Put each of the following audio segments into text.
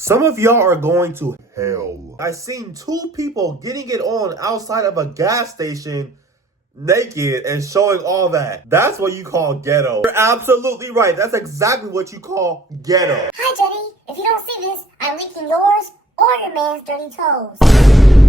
Some of y'all are going to hell. I seen two people getting it on outside of a gas station naked and showing all that. That's what you call ghetto. You're absolutely right. That's exactly what you call ghetto. Hi, Jenny. If you don't see this, I'm leaking yours or your man's dirty toes.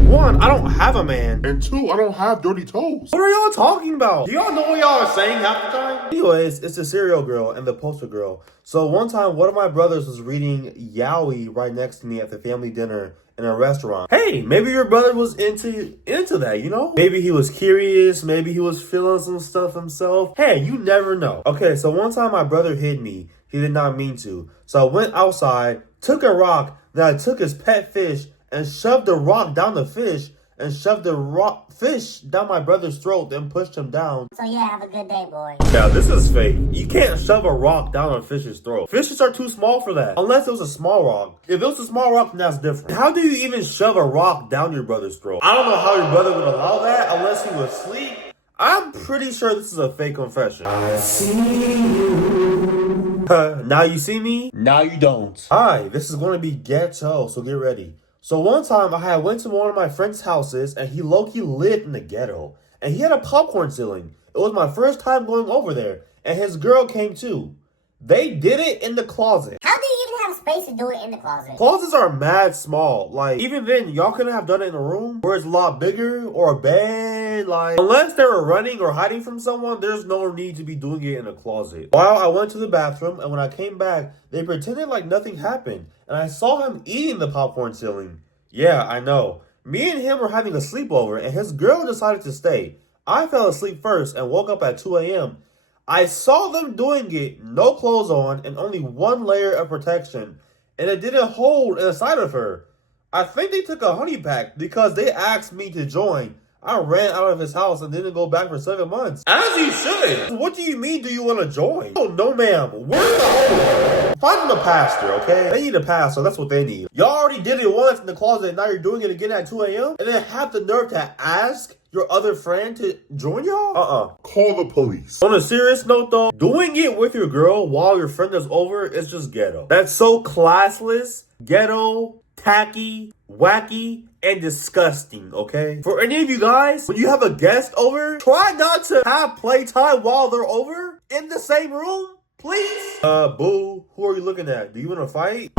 One, I don't have a man. And two, I don't have dirty toes. What are y'all talking about? Do y'all know what y'all are saying half the time? Anyways, it's the cereal girl and the poster girl. So one time, one of my brothers was reading Yowie right next to me at the family dinner in a restaurant. Hey, maybe your brother was into that, you know? Maybe he was curious. Maybe he was feeling some stuff himself. Hey, you never know. Okay, so one time my brother hit me. He did not mean to. So I went outside, took a rock, then I took his pet fish and shoved the rock down the fish and shoved the fish down my brother's throat, then pushed him down. So yeah, have a good day, boy. Yeah, this is fake. You can't shove a rock down a fish's throat. Fishes are too small for that. Unless it was a small rock. If it was a small rock, then that's different. How do you even shove a rock down your brother's throat? I don't know how your brother would allow that unless he was asleep. I'm pretty sure this is a fake confession. I see you. Now you see me? Now you don't. Hi, this is going to be ghetto, so get ready. So one time I had went to one of my friend's houses and he low-key lived in the ghetto. And he had a popcorn ceiling. It was my first time going over there. And his girl came too. They did it in the closet. How do you even have space to do it in the closet? Closets are mad small. Like, even then, y'all couldn't have done it in a room where it's a lot bigger or a bed. Like, unless they were running or hiding from someone, there's no need to be doing it in a closet. While I went to the bathroom, and when I came back, they pretended like nothing happened. And I saw him eating the popcorn ceiling. Yeah, I know. Me and him were having a sleepover, and his girl decided to stay. I fell asleep first and woke up at 2 a.m. I saw them doing it, no clothes on, and only one layer of protection. And it didn't hold inside of her. I think they took a honey pack because they asked me to join. I ran out of his house and didn't go back for 7 months. As you should. What do you mean, do you want to join? Oh, no, ma'am. Where's the hole? Find them a pastor, okay? They need a pastor. That's what they need. Y'all already did it once in the closet, and now you're doing it again at 2 a.m.? And then have the nerve to ask your other friend to join y'all? Call the police. On a serious note, though, doing it with your girl while your friend is over is just ghetto. That's so classless, ghetto, tacky, wacky, and disgusting, okay? For any of you guys, when you have a guest over, try not to have playtime while they're over in the same room, please. Boo, who are you looking at? Do you want to fight?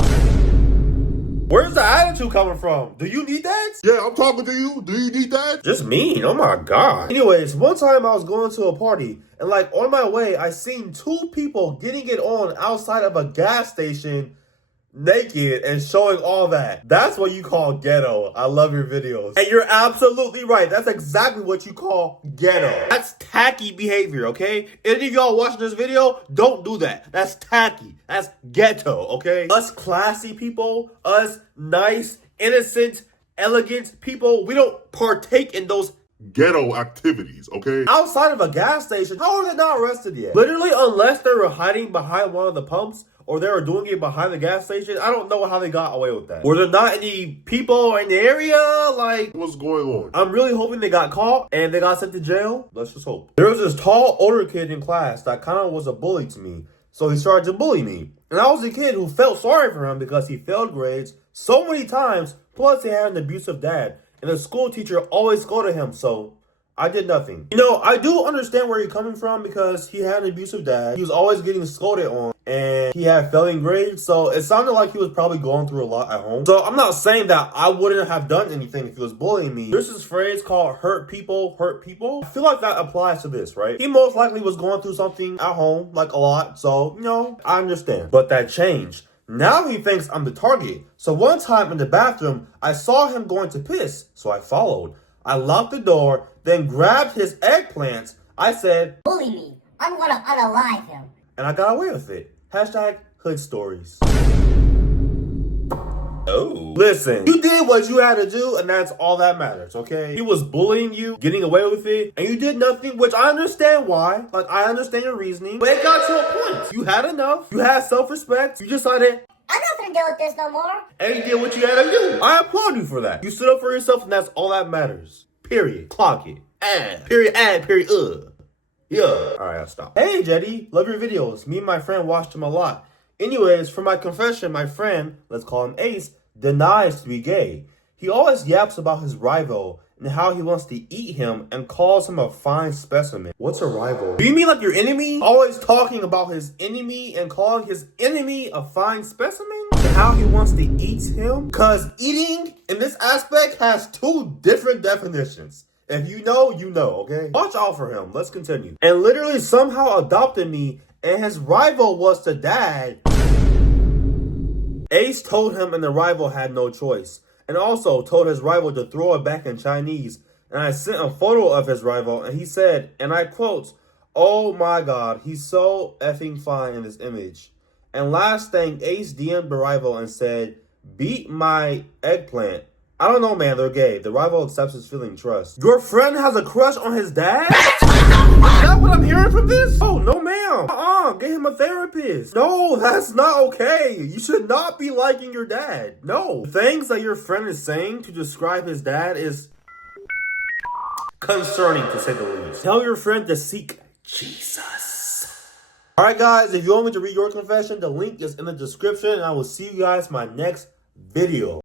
Where's the attitude coming from? Do you need that? Yeah, I'm talking to you. Do you need that? Just mean. Oh my God. Anyways, one time I was going to a party and like on my way, I seen two people getting it on outside of a gas station naked and showing all that. That's what you call ghetto. I love your videos. And you're absolutely right. That's exactly what you call ghetto. That's tacky behavior, okay? Any of y'all watching this video, don't do that. That's tacky. That's ghetto, okay? Us classy people, us nice, innocent, elegant people, we don't partake in those ghetto activities, okay? outside of a gas station. How are they not arrested yet? Literally, unless they were hiding behind one of the pumps or they were doing it behind the gas station, I don't know how they got away with that. Were there not any people in the area? Like, what's going on? I'm really hoping they got caught and they got sent to jail. Let's just hope. There was this tall, older kid in class that kind of was a bully to me. So he started to bully me. And I was a kid who felt sorry for him because he failed grades so many times, plus he had an abusive dad. And the school teacher always scolded him, so I did nothing. You know, I do understand where you're coming from because he had an abusive dad. He was always getting scolded on and he had failing grades. So it sounded like he was probably going through a lot at home. So I'm not saying that I wouldn't have done anything if he was bullying me. There's this phrase called hurt people hurt people. I feel like that applies to this, right? He most likely was going through something at home, like a lot. So, you know, I understand. But that changed. Now he thinks I'm the target. So one time in the bathroom, I saw him going to piss. So I followed. I locked the door, then grabbed his eggplants. I said, Bully me. I'm gonna unalive him. and I got away with it. Hashtag hood stories. Oh. Listen, you did what you had to do, and that's all that matters, okay? He was bullying you, getting away with it, and you did nothing, which I understand why. Like, I understand your reasoning. But it got to a point. You had enough. You had self-respect. You decided, I'm not gonna deal with this no more. and you did what you had to do. I applaud you for that. You stood up for yourself, and that's all that matters. Period. Clock it. Period. Period. Yeah. All right, I'll stop. Hey, Jetty. Love your videos. Me and my friend watched them a lot. Anyways, for my confession, my friend, let's call him Ace, denies to be gay. He always yaps about his rival and how he wants to eat him and calls him a fine specimen. What's a rival? Do you mean like your enemy? Always talking about his enemy and calling his enemy a fine specimen? And how he wants to eat him? Cause eating in this aspect has two different definitions. If you know, you know, okay? Watch out for him. Let's continue. And literally somehow adopted me, and his rival was the dad. Ace told him and the rival had no choice, and also told his rival to throw it back in Chinese. And I sent a photo of his rival, and he said, and I quote, "Oh my God, he's so effing fine in this image." And last thing, Ace DM'd the rival and said, "Beat my eggplant." I don't know, man, they're gay. The rival accepts his feeling trust. Your friend has a crush on his dad? Is that what I'm hearing from this? Oh, no, ma'am. Get him a therapist. No, that's not okay. You should not be liking your dad. No. The things that your friend is saying to describe his dad is concerning, to say the least. Tell your friend to seek Jesus. Alright, guys, if you want me to read your confession, the link is in the description, and I will see you guys in my next video.